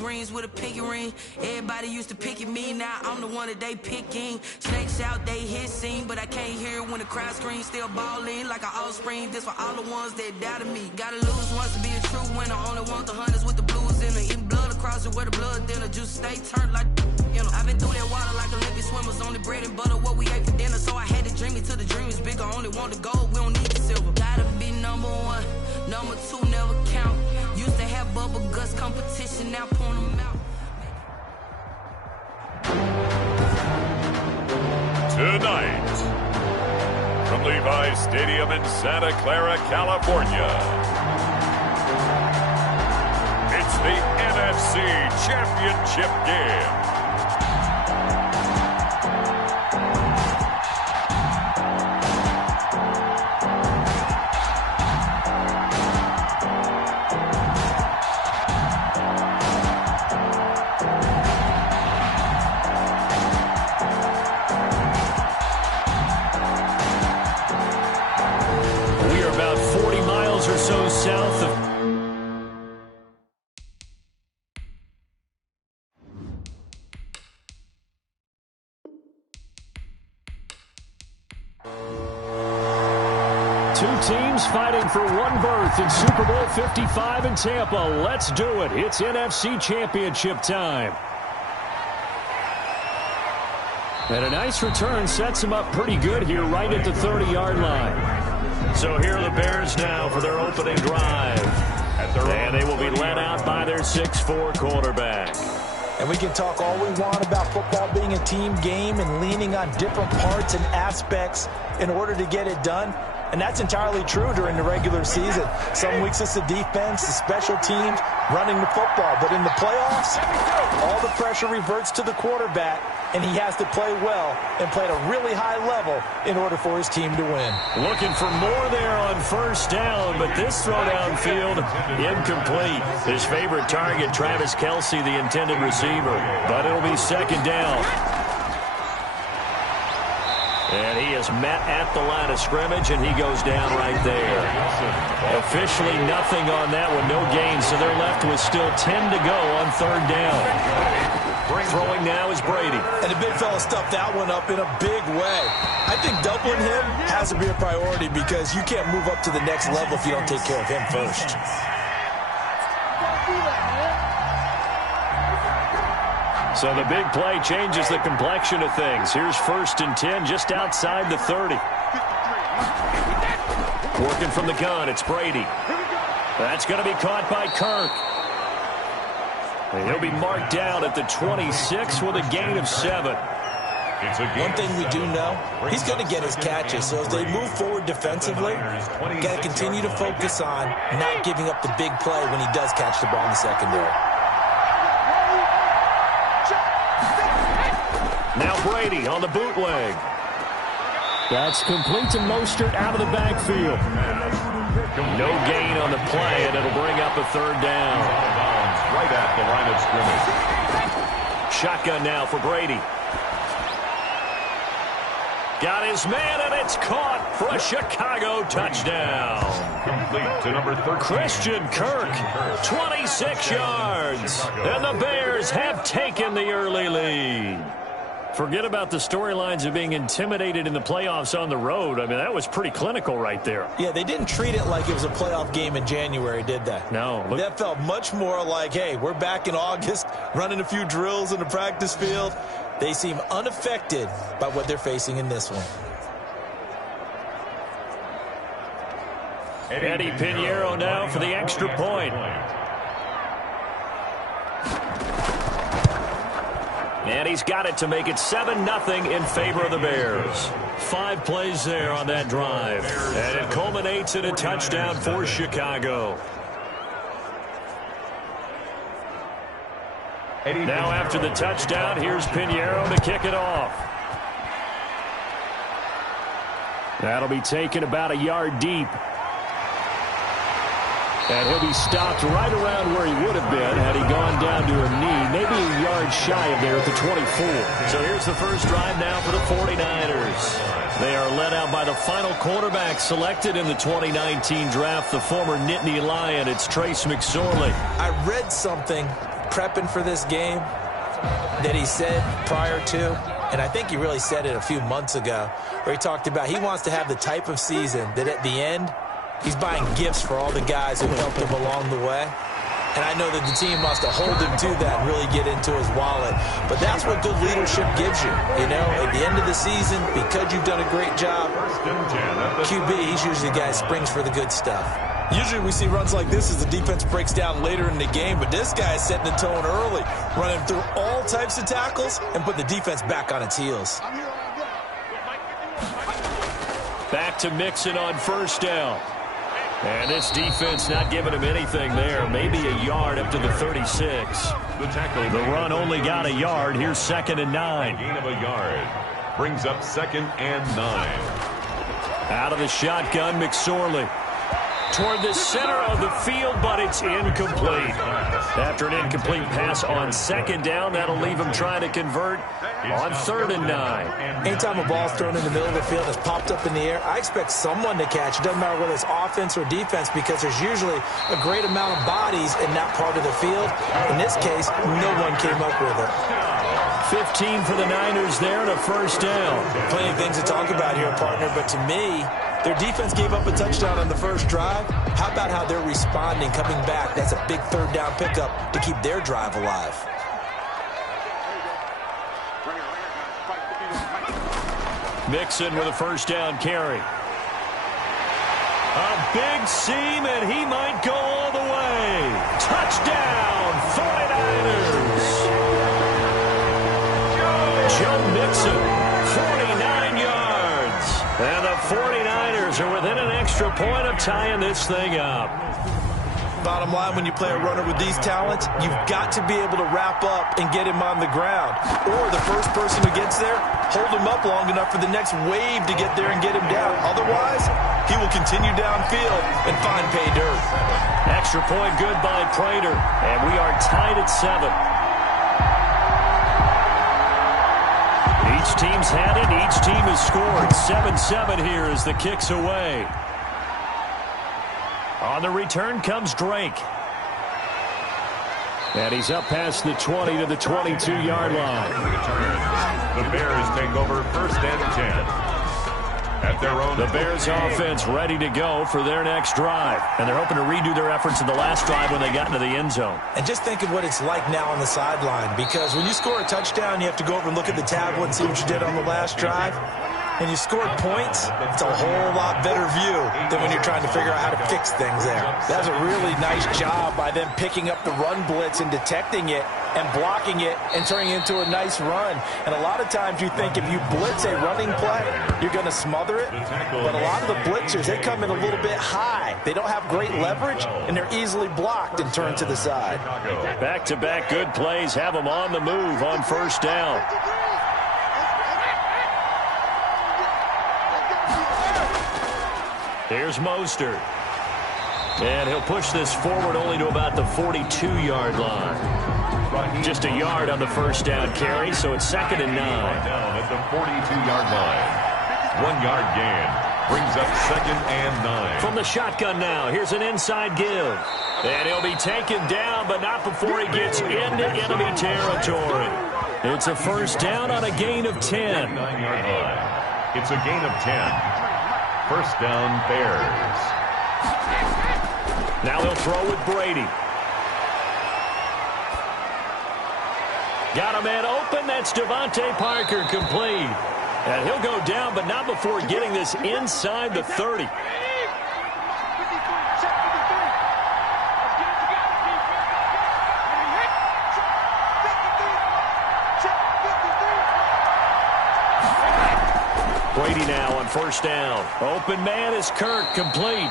6 rings with a pinky ring. Everybody used to pick at me, now I'm the one that they picking. Snakes out, they hissing, but I can't hear when the crowd screams. Still balling like an offspring. This for all the ones that doubted me. Gotta lose once to be a true winner. Only want the hunters with the blues in it. Eating blood across it where the blood thinner. Juice stay turned like you know. I've been through that water like Olympic swimmers. Only bread and butter what we ate for dinner. So I had to dream it till the dream is bigger. Only want the gold, we don't need the silver. Gotta be number 1, number 2 never count. Used to have bubble guts competition, now point them out. Tonight, from Levi's Stadium in Santa Clara, California, it's the NFC Championship game. South of two teams fighting for one berth in Super Bowl 55 in Tampa. Let's do it. It's NFC Championship time. And a nice return sets them up pretty good here right at the 30-yard line. So here are the Bears now for their opening drive. And they will be led out by their 6'4" quarterback. And we can talk all we want about football being a team game and leaning on different parts and aspects in order to get it done. And that's entirely true during the regular season. Some weeks it's the defense, the special teams, running the football. But in the playoffs, all the pressure reverts to the quarterback, and he has to play well and play at a really high level in order for his team to win. Looking for more there on first down, but this throw downfield incomplete. His favorite target, Travis Kelce, the intended receiver. But it'll be second down. And he is met at the line of scrimmage, and he goes down right there. Officially nothing on that one, no gain, so they're left with still 10 to go on third down. Throwing now is Brady. And the big fella stuffed that one up in a big way. I think doubling him has to be a priority because you can't move up to the next level if you don't take care of him first. So the big play changes the complexion of things. Here's 1st and 10 just outside the 30. Working from the gun, it's Brady. That's going to be caught by Kirk. And he'll be marked down at the 26 with a gain of 7. One thing we do know, he's going to get his catches. So as they move forward defensively, got to continue to focus on not giving up the big play when he does catch the ball in the secondary. Now Brady on the bootleg. That's complete to Mostert out of the backfield. No gain on the play, and it'll bring up a third down. Right at the line of scrimmage. Shotgun now for Brady. Got his man, and it's caught for a Chicago touchdown. Complete to number 13. Christian Kirk, 26 yards. And the Bears have taken the early lead. Forget about the storylines of being intimidated in the playoffs on the road. I mean, that was pretty clinical right there. Yeah, they didn't treat it like it was a playoff game in January, did they? No. That felt much more like, hey, we're back in August, running a few drills in the practice field. They seem unaffected by what they're facing in this one. Eddie Pinheiro now for the extra point. And he's got it to make it 7-0 in favor of the Bears. 5 plays there on that drive. And it culminates in a touchdown for Chicago. Now after the touchdown, here's Pinheiro to kick it off. That'll be taken about a yard deep. And he'll be stopped right around where he would have been had he gone down to a knee, maybe a yard shy of there at the 24. So here's the first drive now for the 49ers. They are led out by the final quarterback selected in the 2019 draft, the former Nittany Lion. It's Trace McSorley. I read something prepping for this game that he said prior to, and I think he really said it a few months ago, where he talked about he wants to have the type of season that at the end, he's buying gifts for all the guys who helped him along the way. And I know that the team must have hold him to that and really get into his wallet. But that's what good leadership gives you. You know, at the end of the season, because you've done a great job, QB, he's usually the guy who springs for the good stuff. Usually we see runs like this as the defense breaks down later in the game, but this guy is setting the tone early, running through all types of tackles and putting the defense back on its heels. Back to Mixon on first down. And this defense not giving him anything there. Maybe a yard up to the 36. The run only got a yard. Here's 2nd and 9. Gain of a yard. Brings up 2nd and 9. Out of the shotgun, McSorley. Toward the center of the field, but it's incomplete. After an incomplete pass on 2nd down, that'll leave him trying to convert on 3rd and 9. Anytime a ball's thrown in the middle of the field, it's popped up in the air, I expect someone to catch. It doesn't matter whether it's offense or defense, because there's usually a great amount of bodies in that part of the field. In this case, no one came up with it. 15 for the Niners there to first down. Plenty of things to talk about here, partner, but to me, their defense gave up a touchdown on the first drive. How about how they're responding, coming back? That's a big 3rd down pickup to keep their drive alive. Mixon with a first down carry. A big seam, and he might go all the way. Touchdown, 49ers. Joe Mixon, 49 yards. And the 49ers are within an extra point of tying this thing up. Bottom line, when you play a runner with these talents, you've got to be able to wrap up and get him on the ground. Or the first person who gets there, hold him up long enough for the next wave to get there and get him down. Otherwise, he will continue downfield and find pay dirt. Extra point good by Prater. And we are tied at 7. Each team's had it. Each team has scored. 7-7 here as the kick's away. On the return comes Drake. And he's up past the 20 to the 22-yard line. The Bears take over 1st and 10. At their own, the Bears offense ready to go for their next drive. And they're hoping to redo their efforts in the last drive when they got into the end zone. And just think of what it's like now on the sideline, because when you score a touchdown, you have to go over and look at the tablet and see what you did on the last drive. When you scored points, it's a whole lot better view than when you're trying to figure out how to fix things there. That was a really nice job by them picking up the run blitz and detecting it and blocking it and turning it into a nice run. And a lot of times you think if you blitz a running play, you're going to smother it. But a lot of the blitzers, they come in a little bit high. They don't have great leverage, and they're easily blocked and turned to the side. Back-to-back good plays have them on the move on first down. Here's Mostert. And he'll push this forward only to about the 42-yard line. Just a yard on the first down carry, so it's 2nd and 9. Down at the 42-yard line. 1 yard gain. Brings up 2nd and 9. From the shotgun now, here's an inside give. And he'll be taken down, but not before he gets into enemy territory. It's a first down on a gain of 10. 9-yard line. It's a gain of 10. First down, Bears. Now he'll throw with Brady. Got a man open. That's Devontae Parker, complete. And he'll go down, but not before getting this inside the 30. Brady now on first down. Open man is Kirk, complete.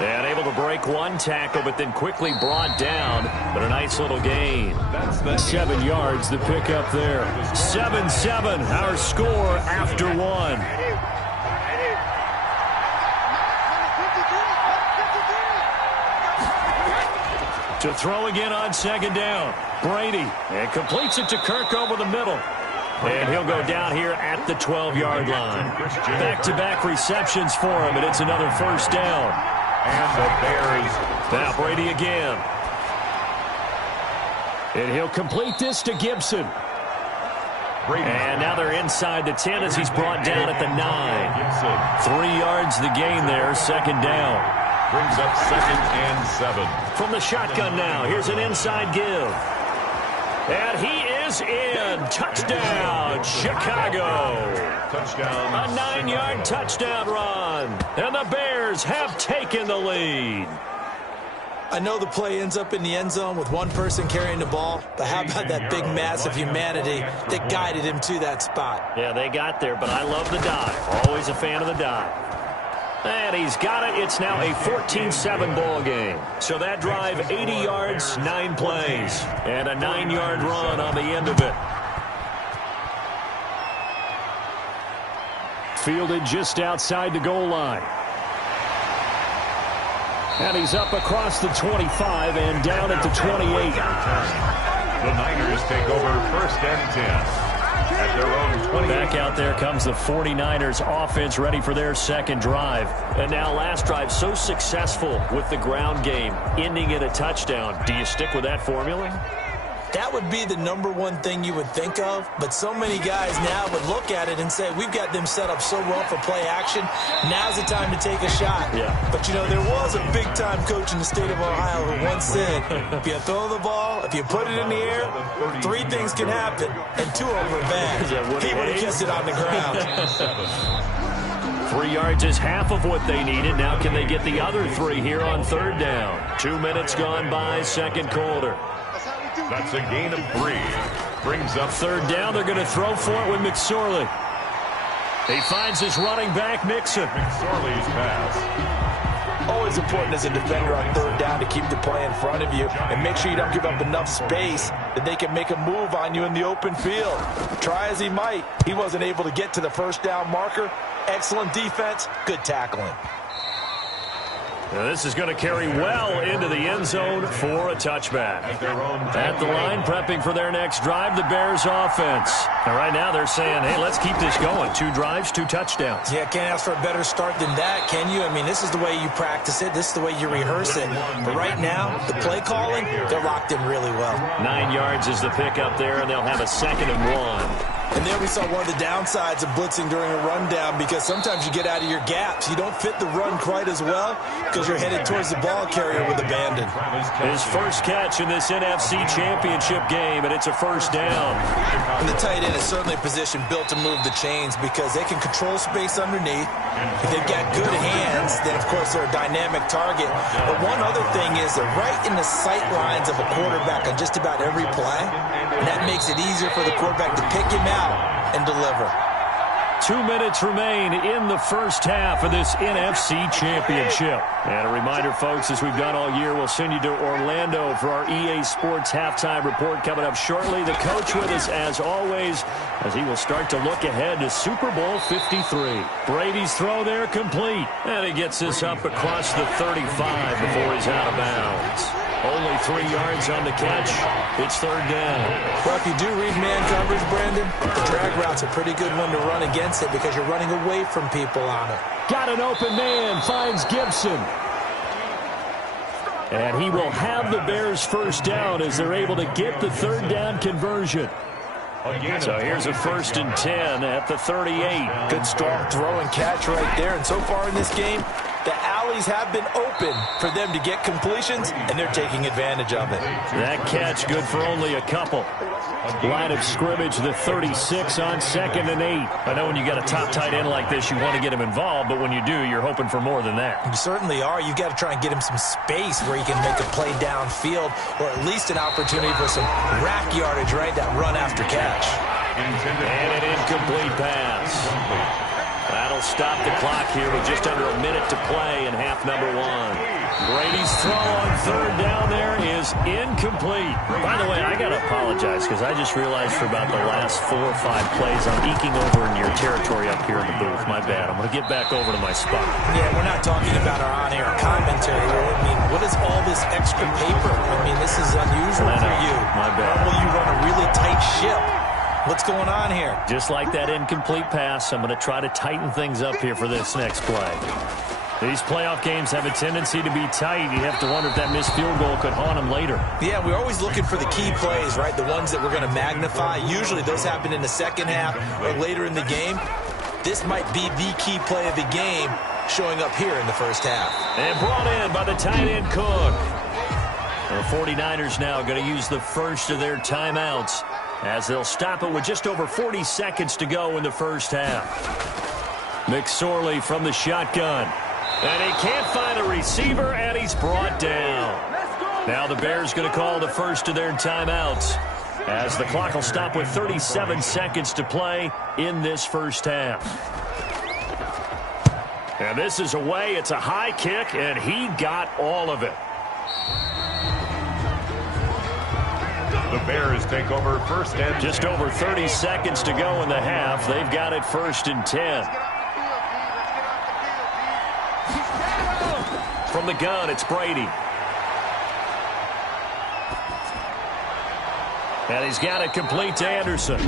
And able to break one tackle, but then quickly brought down. But a nice little gain. 7 yards, the pick up there. 7-7, our score after 1. To throw again on 2nd down. Brady, and completes it to Kirk over the middle. And he'll go down here at the 12-yard line. Back-to-back receptions for him, and it's another first down. And the Bears. Now Brady again. And he'll complete this to Gibson. And now they're inside the 10 as he's brought down at the 9. 3 yards the gain there, second down. Brings up 2nd and 7. From the shotgun now, here's an inside give. And he is in. Touchdown, Chicago. Touchdown. A 9-yard touchdown run. And the Bears have taken the lead. I know the play ends up in the end zone with one person carrying the ball, but how about that big mass of humanity that guided him to that spot? Yeah, they got there, but I love the dive. Always a fan of the dive. And he's got it. It's now a 14-7 ball game. So that drive, 80 yards, 9 plays, and a 9-yard run on the end of it. Fielded just outside the goal line. And he's up across the 25 and down at the 28. The Niners take over 1st and 10 at their own 20. Back out there comes the 49ers offense ready for their second drive. And now last drive so successful with the ground game, ending in a touchdown. Do you stick with that formula? That would be the #1 thing you would think of, but so many guys now would look at it and say, we've got them set up so well for play action, now's the time to take a shot. Yeah. But, you know, there was a big-time coach in the state of Ohio who once said, if you throw the ball, if you put it in the air, 3 things can happen, and 2 of them are bad. He would have kept it on the ground. 3 yards is half of what they needed. Now can they get the other 3 here on 3rd down? 2 minutes gone by, second quarter. That's a gain of 3. Brings up 3rd down. They're going to throw for it with McSorley. He finds his running back, Mixon. McSorley's pass. Always important as a defender on 3rd down to keep the play in front of you and make sure you don't give up enough space that they can make a move on you in the open field. Try as he might, he wasn't able to get to the 1st down marker. Excellent defense, good tackling. Now this is going to carry well into the end zone for a touchback. At the line, prepping for their next drive, the Bears offense. And right now they're saying, hey, let's keep this going. 2 drives, 2 touchdowns. Yeah, can't ask for a better start than that, can you? I mean, this is the way you practice it. This is the way you rehearse it. But right now, the play calling, they're locked in really well. 9 yards is the pickup there, and they'll have a 2nd and 1. And there we saw one of the downsides of blitzing during a rundown, because sometimes you get out of your gaps. You don't fit the run quite as well because you're headed towards the ball carrier with abandon. His first catch in this NFC Championship game, and it's a 1st down. And the tight end is certainly a position built to move the chains because they can control space underneath. If they've got good hands, then, of course, they're a dynamic target. But one other thing is they're right in the sight lines of a quarterback on just about every play, and that makes it easier for the quarterback to pick him out and deliver. 2 minutes remain in the first half of this NFC Championship. And a reminder, folks, as we've done all year, we'll send you to Orlando for our EA Sports halftime report coming up shortly. The coach with us, as always, as he will start to look ahead to Super Bowl 53. Brady's throw there complete. And he gets this up across the 35 before he's out of bounds. Only 3 yards on the catch. It's 3rd down. Well, if you do read man coverage, Brandon, the drag route's a pretty good one to run against it because you're running away from people on it. Got an open man, finds Gibson. And he will have the Bears' 1st down as they're able to get the 3rd down conversion. So here's a 1st and 10 at the 38. Good strong throw and catch right there. And so far in this game, the alleys have been open for them to get completions, and they're taking advantage of it. That catch good for only a couple. Line of scrimmage, the 36 on 2nd and 8. I know when you got a top tight end like this, you want to get him involved, but when you do, you're hoping for more than that. You certainly are. You've got to try and get him some space where he can make a play downfield, or at least an opportunity for some rack yardage, right? That run after catch. And an incomplete pass. That'll stop the clock here with just under a minute to play in half number 1. Brady's throw on 3rd down there is incomplete. By the way, I got to apologize because I just realized for about the last 4 or 5 plays I'm eking over in your territory up here in the booth. My bad. I'm going to get back over to my spot. Yeah, we're not talking about our on-air commentary here. I mean, what is all this extra paper? I mean, this is unusual for you. My bad. Normally you run a really tight ship. What's going on here? Just like that incomplete pass, I'm going to try to tighten things up here for this next play. These playoff games have a tendency to be tight. You have to wonder if that missed field goal could haunt them later. Yeah, we're always looking for the key plays, right? The ones that we're going to magnify. Usually those happen in the second half or later in the game. This might be the key play of the game showing up here in the first half. And brought in by the tight end Cook. The 49ers now going to use the first of their timeouts as they'll stop it with just over 40 seconds to go in the first half. McSorley from the shotgun. And he can't find a receiver, and he's brought down. Now the Bears going to call the first of their timeouts as the clock will stop with 37 seconds to play in this first half. And this is away. It's a high kick, and he got all of it. The Bears take over first and just over 30 seconds to go in the half. They've got it 1st and 10. From the gun, it's Brady. And he's got it complete to Anderson.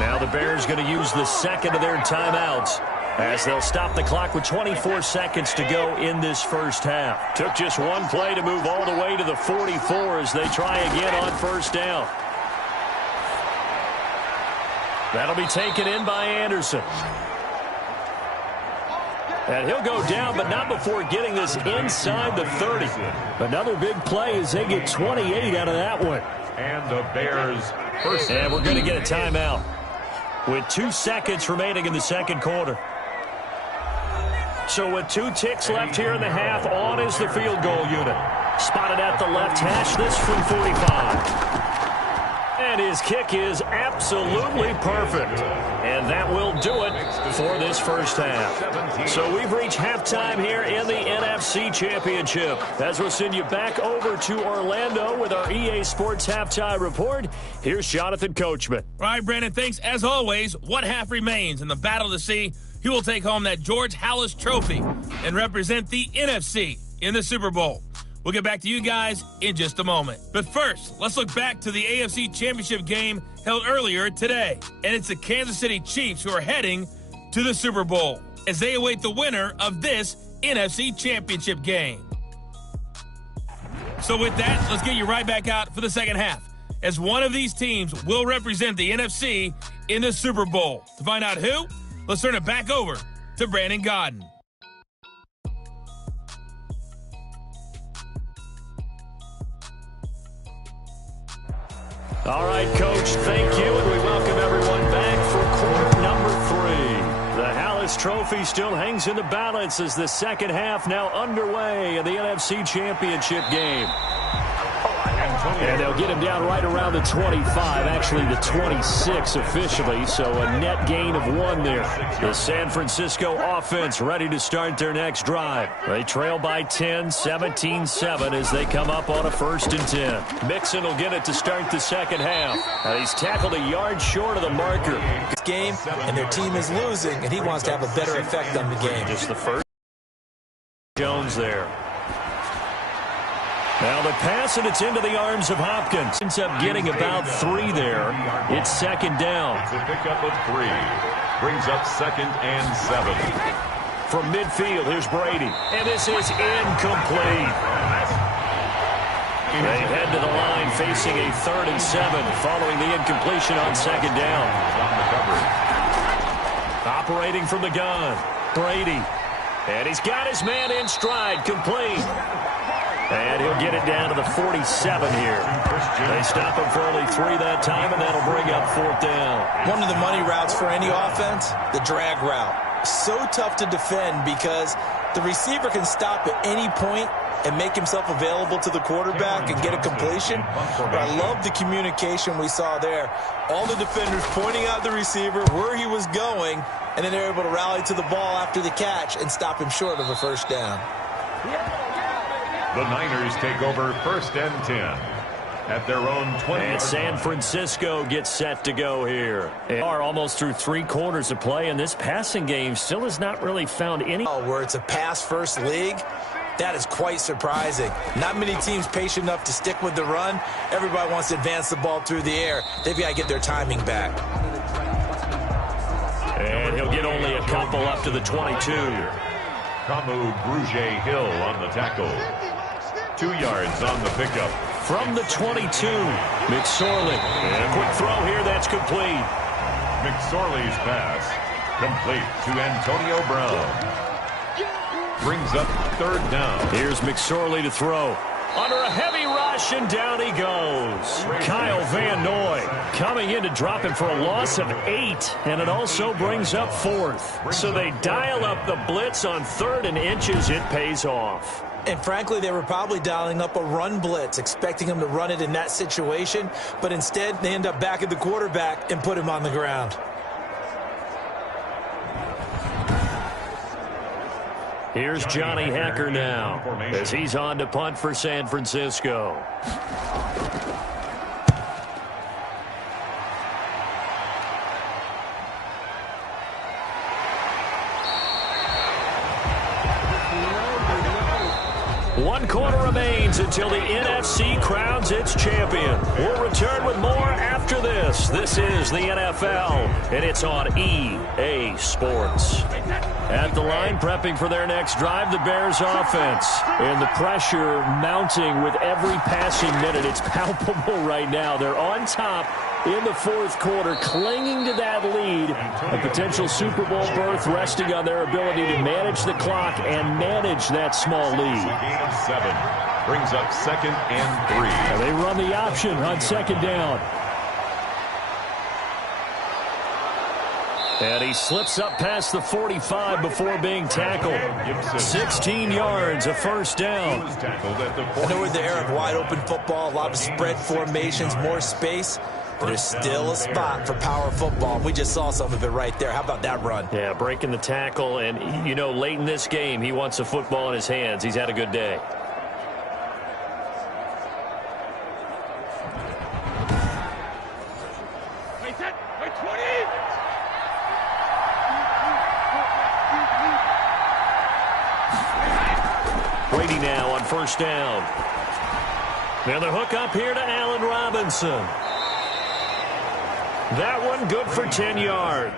Now the Bears going to use the second of their timeouts as they'll stop the clock with 24 seconds to go in this first half. Took just one play to move all the way to the 44 as they try again on first down. That'll be taken in by Anderson. And he'll go down, but not before getting this inside the 30. Another big play as they get 28 out of that one. And the Bears first. And we're going to get a timeout with 2 seconds remaining in the second quarter. So with 2 ticks left here in the half, on is the field goal unit. Spotted at the left hash, this from 45. And his kick is absolutely perfect. And that will do it for this first half. So we've reached halftime here in the NFC Championship. As we'll send you back over to Orlando with our EA Sports Halftime Report, here's Jonathan Coachman. All right, Brandon, thanks. As always, one half remains in the battle to see who will take home that George Halas Trophy and represent the NFC in the Super Bowl. We'll get back to you guys in just a moment. But first, let's look back to the AFC Championship game held earlier today. And it's the Kansas City Chiefs who are heading to the Super Bowl as they await the winner of this NFC Championship game. So with that, let's get you right back out for the second half, as one of these teams will represent the NFC in the Super Bowl. To find out who, let's turn it back over to Brandon Godden. All right, Coach, thank you, and we welcome everyone back for quarter number 3. The Halas Trophy still hangs in the balance as the second half now underway in the NFC Championship game. And they'll get him down right around the 25, actually the 26 officially, so a net gain of 1 there. The San Francisco offense ready to start their next drive. They trail by 10, 17-7 as they come up on a 1st and 10. Mixon will get it to start the second half. And he's tackled a yard short of the marker. Game, and their team is losing, and he wants to have a better effect on the game. Just the first. Jones there. Now the pass, and it's into the arms of Hopkins. Ends up getting about 3 there. It's second down. It's a pickup of 3. Brings up 2nd and 7. From midfield, here's Brady. And this is incomplete. They head to the line facing a 3rd and 7 following the incompletion on second down. Operating from the gun, Brady. And he's got his man in stride, complete. And he'll get it down to the 47 here. They stop him for only 3 that time, and that'll bring up 4th down. One of the money routes for any offense, the drag route. So tough to defend because the receiver can stop at any point and make himself available to the quarterback and get a completion. But I love the communication we saw there. All the defenders pointing out the receiver, where he was going, and then they're able to rally to the ball after the catch and stop him short of a 1st down. The Niners take over 1st and 10 at their own 20. And San Francisco gets set to go here. They are almost through 3 quarters of play, and this passing game still has not really found any. Where it's a pass-first league, that is quite surprising. Not many teams patient enough to stick with the run. Everybody wants to advance the ball through the air. They've got to get their timing back. And he'll get only a couple up to the 22. Kamu Brugge-Hill on the tackle. 2 yards on the pickup. From the 22, McSorley. And a quick throw here, that's complete. McSorley's pass, complete to Antonio Brown. Brings up 3rd down. Here's McSorley to throw. Under a heavy rush, and down he goes. Kyle Van Noy coming in to drop him for a loss of 8, and it also brings up 4th. So they dial up the blitz on 3rd and inches. It pays off. And frankly, they were probably dialing up a run blitz, expecting him to run it in that situation, but instead they end up back at the quarterback and put him on the ground. Here's Johnny Hacker now as he's on to punt for San Francisco. One quarter remains until the NFC crowns its champion. We'll return with more after this. This is the NFL, and it's on EA Sports. At the line, prepping for their next drive, the Bears offense. And the pressure mounting with every passing minute. It's palpable right now. They're on top in the 4th quarter, clinging to that lead. A potential Super Bowl berth resting on their ability to manage the clock and manage that small lead. Gain of 7. Brings up 2nd and 3. And they run the option on 2nd down. And he slips up past the 45 before being tackled. 16 yards, a 1st down. I know we're in the era of wide-open football, a lot of spread formations, more space. But there's still a spot for power football. We just saw some of it right there. How about that run? Yeah, breaking the tackle. And, you know, late in this game, he wants the football in his hands. He's had a good day. Brady now on 1st down. Now the hook up here to Allen Robinson. That one good for 10 yards.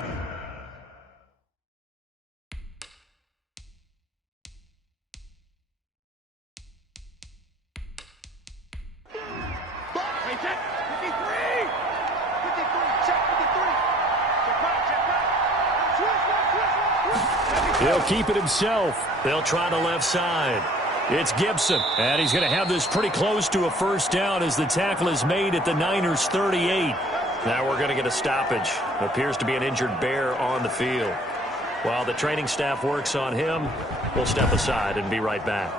He'll keep it himself. They'll try the left side. It's Gibson, and he's going to have this pretty close to a 1st down as the tackle is made at the Niners' 38. Now we're going to get a stoppage. Appears to be an injured Bear on the field. While the training staff works on him, we'll step aside and be right back.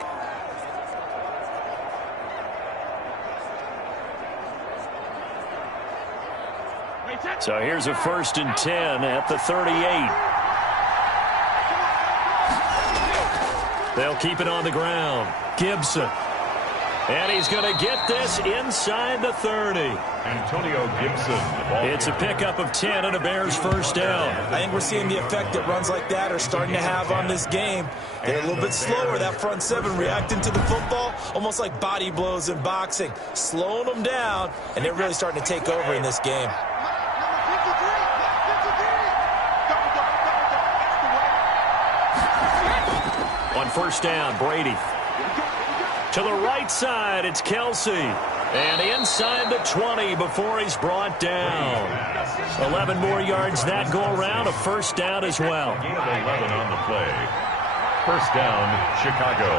So here's a 1st and 10 at the 38. They'll keep it on the ground. Gibson. And he's going to get this inside the 30. Antonio Gibson. It's a pickup of 10 and a Bears 1st down. I think we're seeing the effect that runs like that are starting to have on this game. They're a little bit slower, that front 7 reacting to the football, almost like body blows in boxing, slowing them down, and they're really starting to take over in this game. On 1st down, Brady. To the right side, it's Kelsey. And inside the 20 before he's brought down. 11 more yards that go around, a 1st down as well. Gain of 11 on the play. 1st down, Chicago.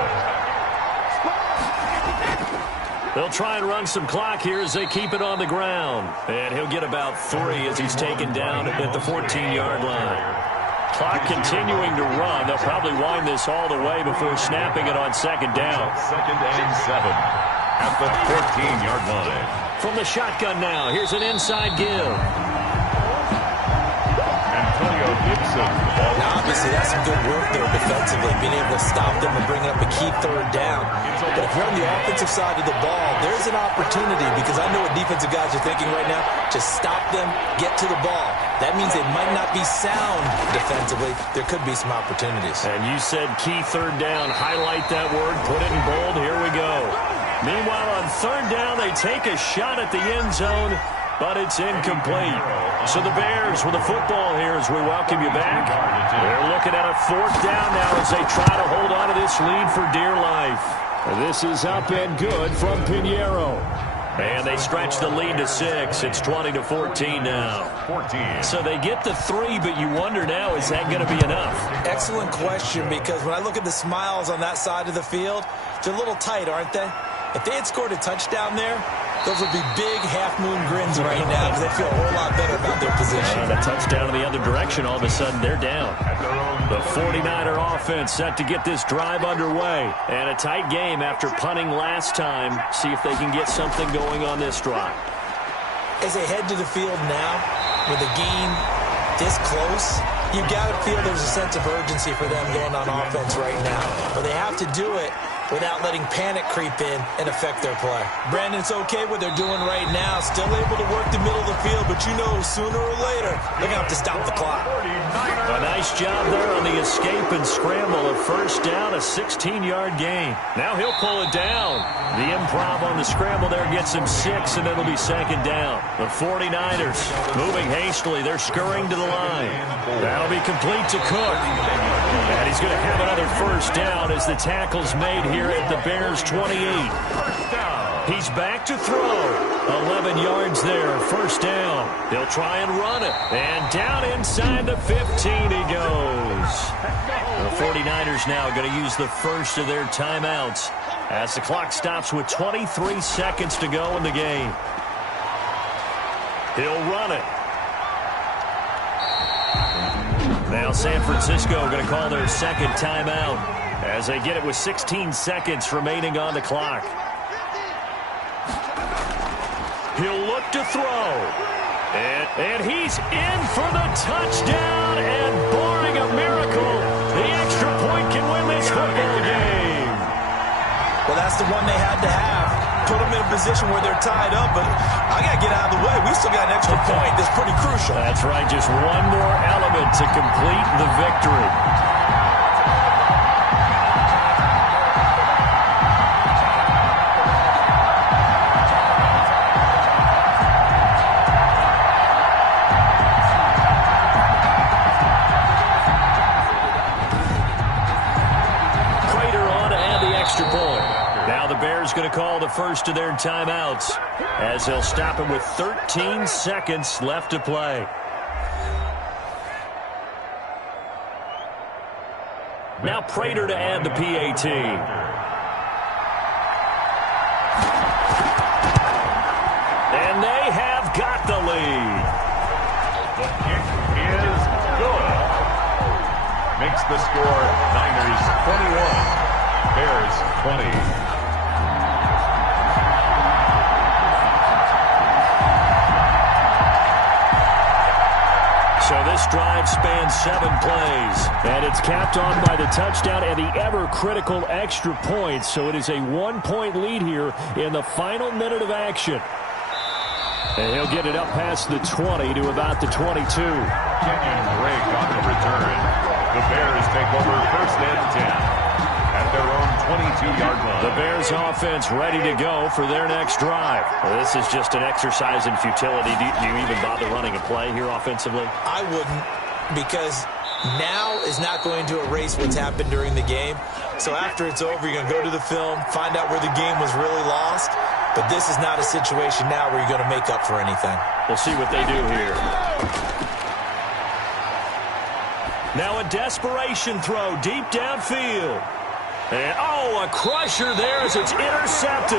They'll try and run some clock here as they keep it on the ground. And he'll get about 3 as he's taken down at the 14-yard line. Clock continuing to run. They'll probably wind this all the way before snapping it on 2nd down. 2nd and 7 at the 14-yard line. From the shotgun now, here's an inside give. Antonio Gibson. Now, obviously, that's some good work there defensively, being able to stop them and bring up a key 3rd down. But if you're on the offensive side of the ball, there's an opportunity, because I know what defensive guys are thinking right now. Just stop them, get to the ball. That means they might not be sound defensively. There could be some opportunities. And you said key 3rd down. Highlight that word. Put it in bold. Here we go. Meanwhile, on 3rd down, they take a shot at the end zone. but it's incomplete. So the Bears with the football here as we welcome you back. They're looking at a 4th down now as they try to hold on to this lead for dear life. This is up and good from Pinheiro. And they stretch the lead to 6. It's 20-14 now. 14. So they get the 3, but you wonder now, is that going to be enough? Excellent question, because when I look at the smiles on that side of the field, they're a little tight, aren't they? If they had scored a touchdown there, those would be big half-moon grins right now because they feel a whole lot better about their position. And a touchdown in the other direction, all of a sudden they're down. The 49er offense set to get this drive underway. And a tight game after punting last time. See if they can get something going on this drive. As they head to the field now, with the game this close, you've got to feel there's a sense of urgency for them going on offense right now. But they have to do it without letting panic creep in and affect their play. Brandon, it's okay what they're doing right now. Still able to work the middle of the field, but you know sooner or later they're going to have to stop the clock. A nice job there on the escape and scramble. A 1st down, a 16-yard gain. Now he'll pull it down. The improv on the scramble there gets him 6, and it'll be 2nd down. The 49ers moving hastily. They're scurrying to the line. That'll be complete to Cook. And he's going to have another 1st down as the tackle's made here at the Bears 28. He's back to throw. 11 yards there, 1st down. He'll try and run it. And down inside the 15 he goes. The 49ers now going to use the first of their timeouts as the clock stops with 23 seconds to go in the game. He'll run it. Now San Francisco going to call their 2nd timeout as they get it with 16 seconds remaining on the clock. He'll look to throw. And he's in for the touchdown. And barring a miracle, the extra point can win this football game. Well, that's the one they had to have. Put them in a position where they're tied up, but I got to get out of the way. We still got an extra point that's pretty crucial. That's right, just one more element to complete the victory. Going to call the first of their timeouts as they'll stop it with 13 seconds left to play. Now Prater to add the PAT. And they have got the lead. The kick is good. Makes the score Niners 21, Bears 20. So this drive spans 7 plays, and it's capped on by the touchdown and the ever-critical extra points. So it is a 1-point lead here in the final minute of action. And he'll get it up past the 20 to about the 22. Kenyon Drake on the return. The Bears take over 1st and 10. At their own 22-yard line. The Bears offense ready to go for their next drive. Well, this is just an exercise in futility. Do you even bother running a play here offensively? I wouldn't, because now is not going to erase what's happened during the game. So after it's over, you're going to go to the film, find out where the game was really lost. But this is not a situation now where you're going to make up for anything. We'll see what they do here. Now a desperation throw deep downfield. And, a crusher there as it's intercepted.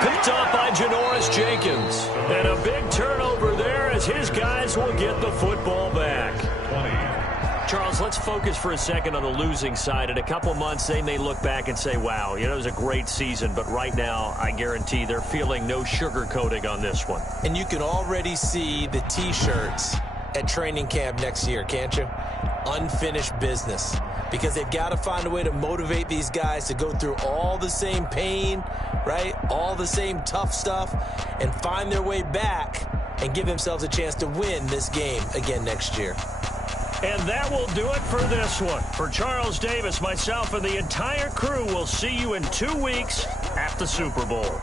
Picked up by Janoris Jenkins. And a big turnover there as his guys will get the football back. Charles, let's focus for a second on the losing side. In a couple months, they may look back and say, wow, it was a great season. But right now, I guarantee they're feeling no sugarcoating on this one. And you can already see the T-shirts at training camp next year, can't you? Unfinished business. Because they've got to find a way to motivate these guys to go through all the same pain, right? All the same tough stuff, and find their way back and give themselves a chance to win this game again next year. And that will do it for this one. For Charles Davis, myself, and the entire crew, we'll see you in 2 weeks at the Super Bowl.